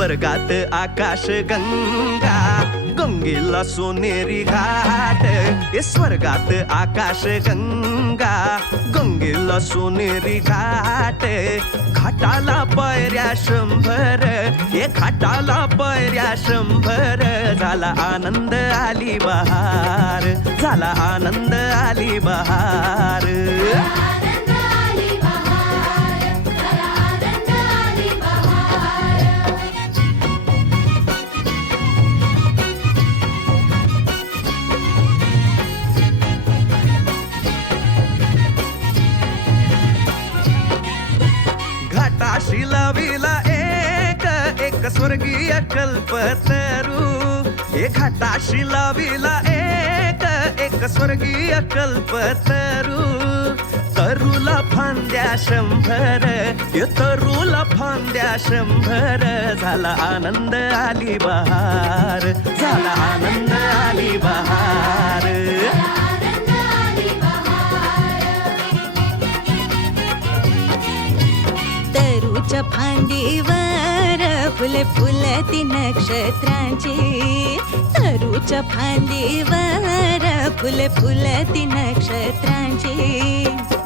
स्वर्गात आकाश गंगा, गंगेला सोनेरी घाट. स्वर्गात आकाश गंगा, गंगेला सोनेरी घाट. घाटाला पायऱ्या 100, घाटाला पायऱ्या 100. झाला आनंद आली बहार, झाला आनंद आली बहार. घाटाशी लाविला एक स्वर्गीय कल्पतरू. घाटाशी लाविला एक स्वर्गीय कल्पतरू. तरूला फांद्या 100, तरूला फांद्या 100. झाला आनंद आली बहार, झाला आनंद आली बहार. तरूच्या फांदीवर फुले फुलती नक्षत्रांची. तरूच्या फांदीवर फुले फुलती नक्षत्रांची.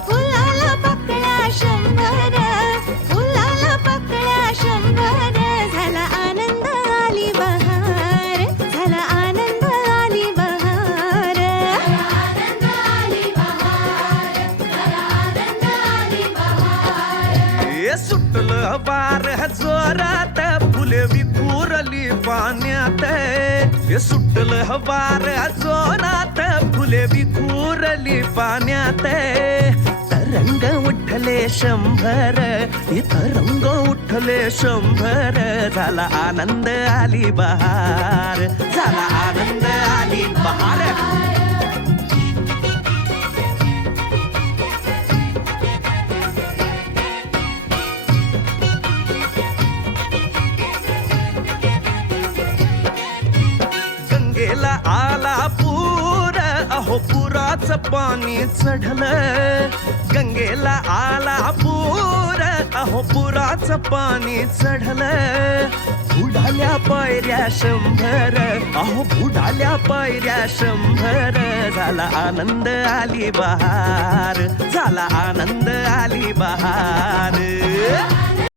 फुलाला पकड्या 100, फुलाला पकड्या 100. झाला आनंद आली बहार, झाला आनंद आली बहार. सुटलं वार जोरात, फुले विखुरली पाण्यात. सुटलं वार जोरात, फुले विखुरली पाण्यात. तरंग उठले 100, तरंग उठले 100. झाला आनंद आली बहार, झाला आनंद आली बहार. गंगेला आला पूर, अहो पुराचं पाणी चढलं. गंगेला आला पूर, अहो पुराचं पाणी चढलं. बुडाल्या पायऱ्या 100, अहो बुडाल्या पायऱ्या 100. झाला आनंद आली बहार, झाला आनंद आली बहार.